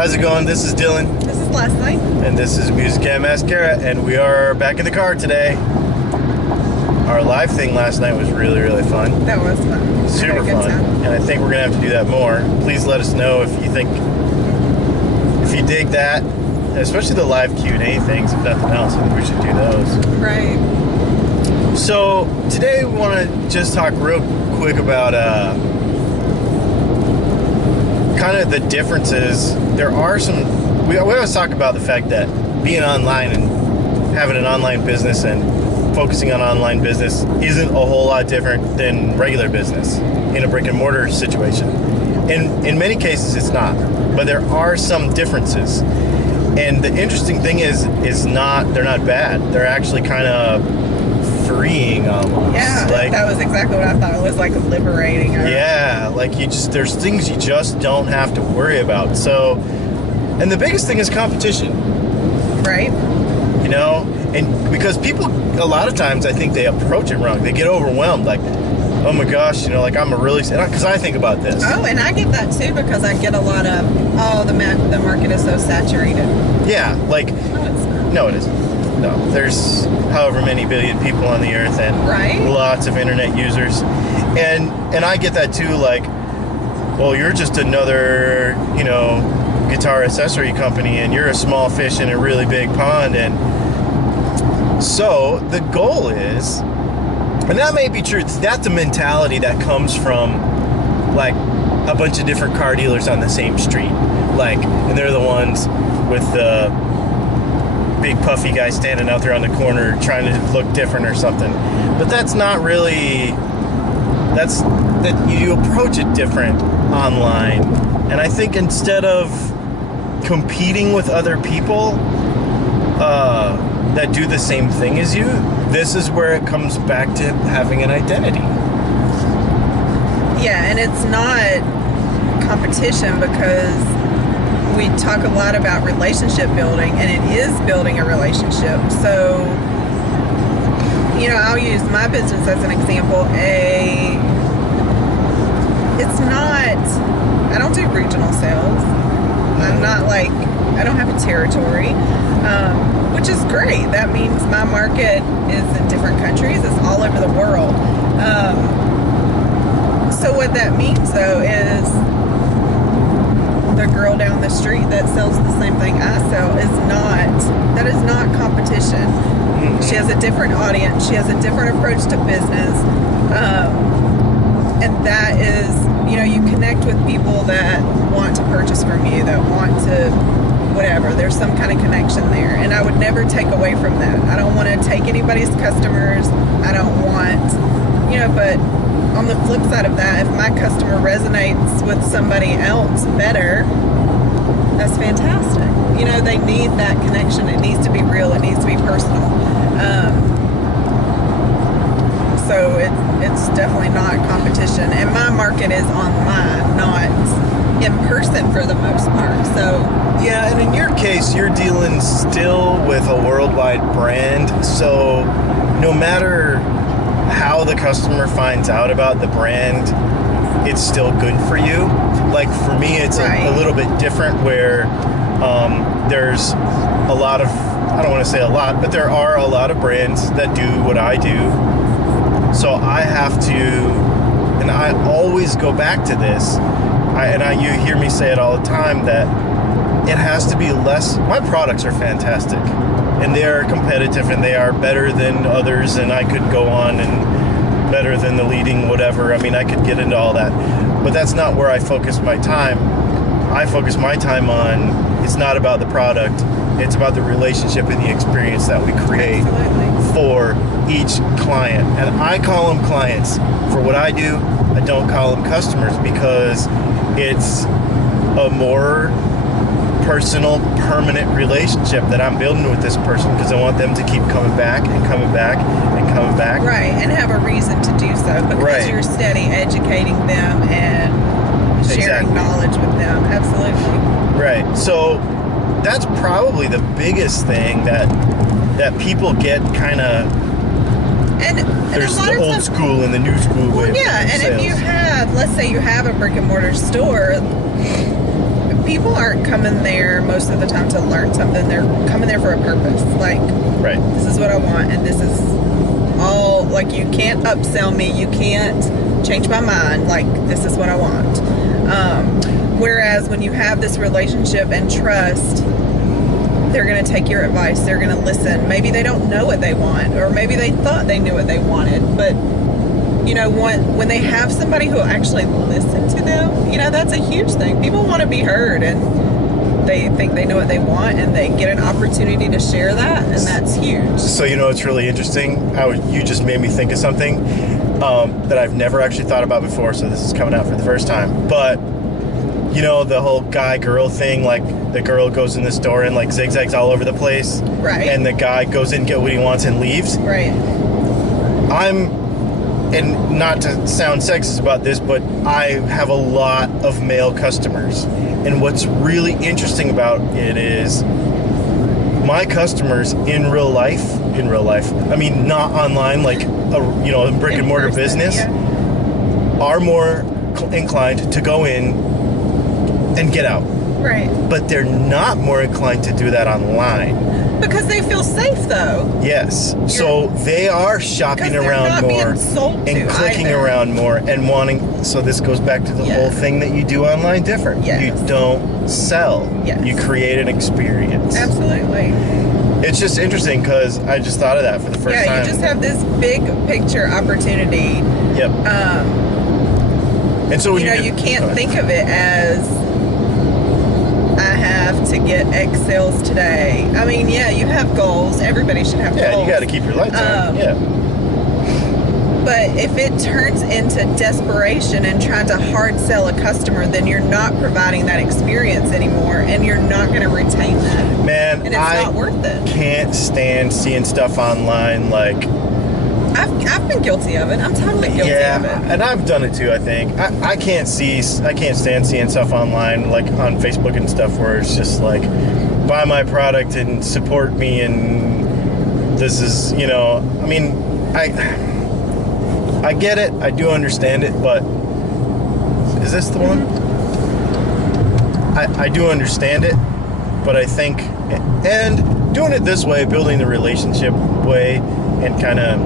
How's it going? This is Dylan. This is Leslie. And this is Music and Mascara, and we are back in the car today. Our live thing last night was really, really fun. That was fun. Super fun. And I think we're going to have to do that more. Please let us know if you dig that, especially the live Q&A things, if nothing else. I think we should do those. Right. So today we want to just talk real quick about kind of the differences. There are some, we always talk about the fact that being online and having an online business and focusing on online business isn't a whole lot different than regular business in a brick and mortar situation. In many cases it's not, but there are some differences. And the interesting thing is they're not bad. They're actually kind of freeing almost. Yeah, that was exactly what I thought. It was like liberating. Yeah, like there's things you just don't have to worry about. So, and the biggest thing is competition. Right. You know, and because people, a lot of times I think they approach it wrong. They get overwhelmed, like, oh my gosh, you know, like I'm a really, because I think about this. Oh, and I get that too, because I get a lot of, the market is so saturated. Yeah, like, no, it isn't. No, there's however many billion people on the earth and lots of internet users. And I get that too, like, well, you're just another, you know, guitar accessory company and you're a small fish in a really big pond. And so the goal is, and that may be true, that's the mentality that comes from like a bunch of different car dealers on the same street. Like, and they're the ones with the big puffy guy standing out there on the corner trying to look different or something. But that's not really, that you approach it different online. And I think instead of competing with other people that do the same thing as you, this is where it comes back to having an identity. Yeah, and it's not competition, because we talk a lot about relationship building, and it is building a relationship. So, you know, I'll use my business as an example. It's not, I don't do regional sales. I'm not like, I don't have a territory, which is great. That means my market is in different countries. It's all over the world. So what that means, though, is the girl down the street that sells the same thing I sell is not competition. She has a different audience. She has a different approach to business. And that is, you know, you connect with people that want to purchase from you, that want to whatever. There's some kind of connection there. And I would never take away from that. I don't want to take anybody's customers. I don't want, you know, but on the flip side of that, if my customer resonates with somebody else better, that's fantastic. You know, they need that connection. It needs to be real. It needs to be personal. So it's definitely not competition. And my market is online, not in person for the most part. So yeah, and in your case, you're dealing still with a worldwide brand. So no matter how the customer finds out about the brand, it's still good for you. Like for me, it's a little bit different where there's a lot of, I don't want to say a lot, but there are a lot of brands that do what I do. So I have to, and I always go back to this, you hear me say it all the time, that it has to be less. My products are fantastic and they are competitive and they are better than others, and I could go on and better than the leading whatever. I mean, I could get into all that, but that's not where I focus my time. I focus my time on, it's not about the product, it's about the relationship and the experience that we create for each client. And I call them clients for what I do. I don't call them customers, because it's a more personal, permanent relationship that I'm building with this person, because I want them to keep coming back and coming back and coming back. Right, and have a reason to do so, because you're steady educating them and sharing knowledge with them. Absolutely. Right. So that's probably the biggest thing that people get kind of. And there's the old school and the new school way. Yeah, and sales. If you have, let's say you have a brick and mortar store, people aren't coming there most of the time to learn something. They're coming there for a purpose. Like, right. This is what I want, and this is all, like, you can't upsell me. You can't change my mind. Like, this is what I want. Whereas when you have this relationship and trust, they're going to take your advice. They're going to listen. Maybe they don't know what they want, or maybe they thought they knew what they wanted, but you know, when they have somebody who will actually listen to them, you know, that's a huge thing. People want to be heard, and they think they know what they want, and they get an opportunity to share that, and that's huge. So, you know, it's really interesting. You just made me think of something that I've never actually thought about before, so this is coming out for the first time. But, you know, the whole guy-girl thing, like the girl goes in the store and like zigzags all over the place. Right. And the guy goes in, get what he wants, and leaves. Right. And not to sound sexist about this, but I have a lot of male customers. And what's really interesting about it is my customers in real life, I mean, not online, like, a brick and mortar business, are more inclined to go in and get out. Right. But they're not more inclined to do that online. Because they feel safe, though. Yes. So they are shopping around more and clicking around more and wanting. So this goes back to the whole thing that you do online different. Yes. You don't sell. Yes. You create an experience. Absolutely. It's just interesting because I just thought of that for the first time. Yeah, you just have this big picture opportunity. Yep. And so when you can't think of it as, I have to get X sales today. I mean, yeah, you have goals. Everybody should have goals. Yeah, you got to keep your lights on. Yeah. But if it turns into desperation and trying to hard sell a customer, then you're not providing that experience anymore, and you're not going to retain that. Man, and it's not worth it. Can't stand seeing stuff online like. I've been guilty of it. I'm totally guilty of it. And I've done it too, I think. I can't stand seeing stuff online, like on Facebook and stuff, where it's just like, buy my product and support me, and this is, I mean, I get it. I do understand it, but is this the one? I do understand it, but I think, and doing it this way, building the relationship way, and kind of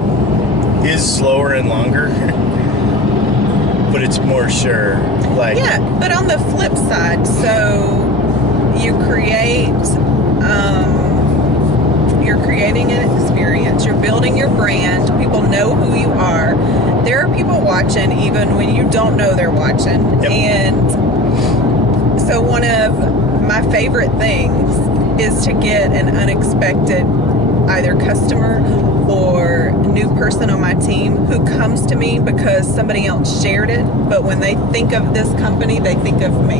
is slower and longer, but it's more sure. Like, yeah, but on the flip side, so you're creating an experience. You're building your brand. People know who you are. There are people watching even when you don't know they're watching. Yep. And so one of my favorite things is to get an unexpected either customer or new person on my team who comes to me because somebody else shared it, but when they think of this company, they think of me.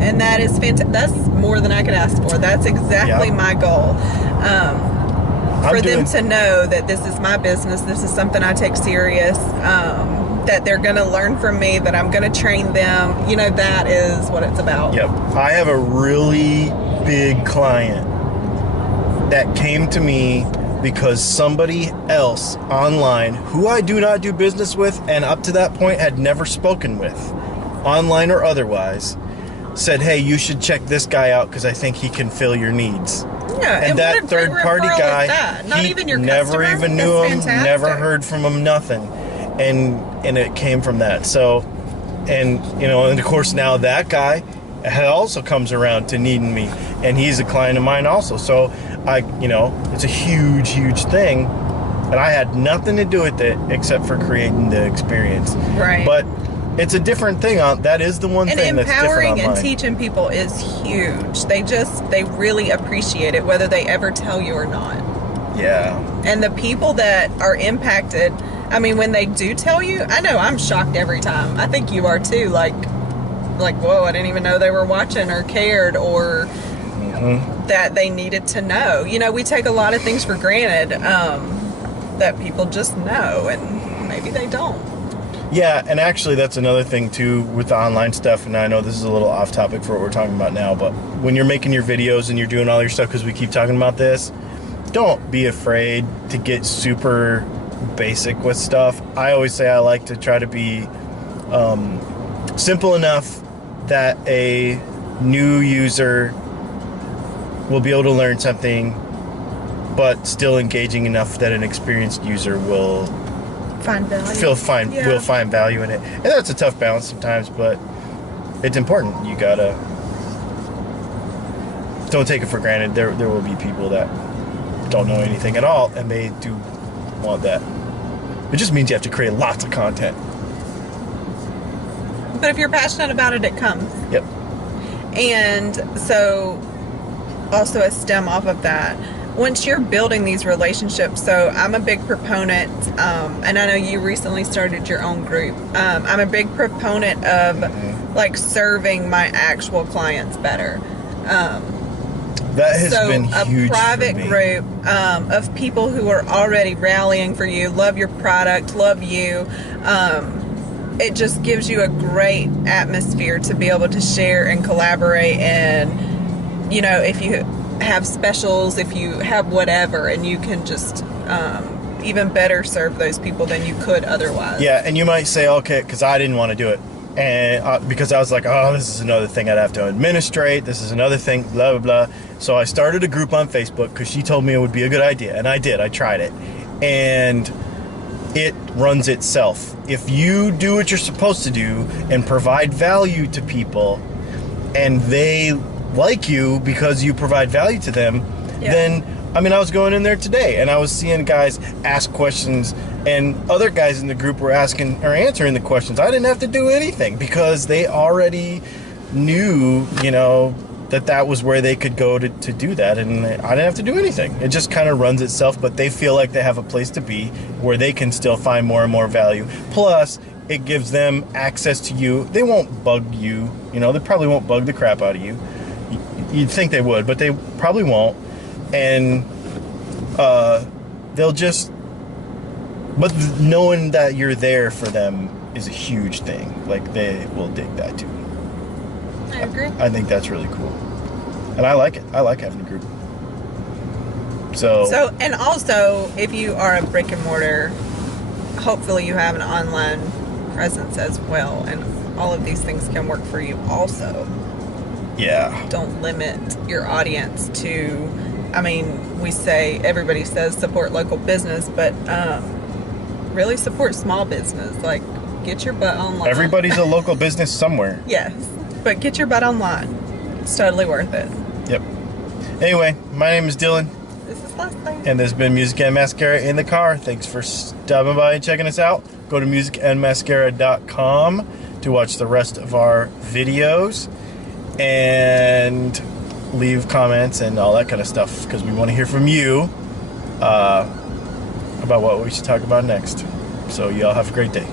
And that is fantastic. That's more than I could ask for. That's exactly my goal. For them to know that this is my business, this is something I take serious, that they're going to learn from me, that I'm going to train them. That is what it's about. Yep. I have a really big client that came to me because somebody else online, who I do not do business with, and up to that point had never spoken with, online or otherwise, said, hey, you should check this guy out because I think he can fill your needs. Yeah, and that third party guy, not even your never customer? even knew him, Fantastic. never heard from him, nothing. And it came from that. So, and of course now that guy also comes around to needing me, and he's a client of mine also. So it's a huge, huge thing, and I had nothing to do with it except for creating the experience. Right. But it's a different thing. That is the one thing that's different online. And empowering and teaching people is huge. They really appreciate it, whether they ever tell you or not. Yeah. And the people that are impacted, I mean, when they do tell you, I know I'm shocked every time. I think you are too. Like, whoa, I didn't even know they were watching or cared, or that they needed to know. We take a lot of things for granted that people just know, and maybe they don't. Yeah, and actually that's another thing too with the online stuff, and I know this is a little off topic for what we're talking about now, but when you're making your videos and you're doing all your stuff, because we keep talking about this, don't be afraid to get super basic with stuff. I always say I like to try to be simple enough that a new user will be able to learn something, but still engaging enough that an experienced user will Find value. will find value in it. And that's a tough balance sometimes, but it's important. You gotta don't take it for granted. There will be people that don't know anything at all, and they do want that. It just means you have to create lots of content. But if you're passionate about it, it comes. Yep. And so, also a stem off of that, once you're building these relationships, so I'm a big proponent, and I know you recently started your own group. I'm a big proponent of like serving my actual clients better. That has been huge a private for me. group of people who are already rallying for you, love your product, love you. It just gives you a great atmosphere to be able to share and collaborate, and you know, if you have specials, if you have whatever, and you can just even better serve those people than you could otherwise. Yeah, and you might say, okay, because I didn't want to do it. And because I was like, oh, this is another thing I'd have to administrate. This is another thing, blah, blah, blah. So I started a group on Facebook because she told me it would be a good idea. And I did. I tried it. And it runs itself. If you do what you're supposed to do and provide value to people, and they like you because you provide value to them, then, I mean, I was going in there today and I was seeing guys ask questions, and other guys in the group were asking or answering the questions. I didn't have to do anything because they already knew, you know, that was where they could go to do that, and I didn't have to do anything. It just kind of runs itself, but they feel like they have a place to be where they can still find more and more value. Plus, it gives them access to you. They won't bug you. You know, they probably won't bug the crap out of you. You'd think they would, but they probably won't. And they'll just... But knowing that you're there for them is a huge thing. Like, they will dig that too. I agree. I think that's really cool. And I like it. I like having a group. So, and also, if you are a brick and mortar, hopefully you have an online presence as well. And all of these things can work for you also. yeah. Don't limit your audience to, I mean, everybody says support local business, but really support small business. Like, get your butt online. Everybody's a local business somewhere. Yes, but get your butt online. It's totally worth it. Yep. Anyway, my name is Dylan, This is Leslie. and this has been Music and Mascara in the Car. Thanks for stopping by and checking us out. Go to musicandmascara.com to watch the rest of our videos and leave comments and all that kind of stuff, because we want to hear from you about what we should talk about next. So y'all have a great day.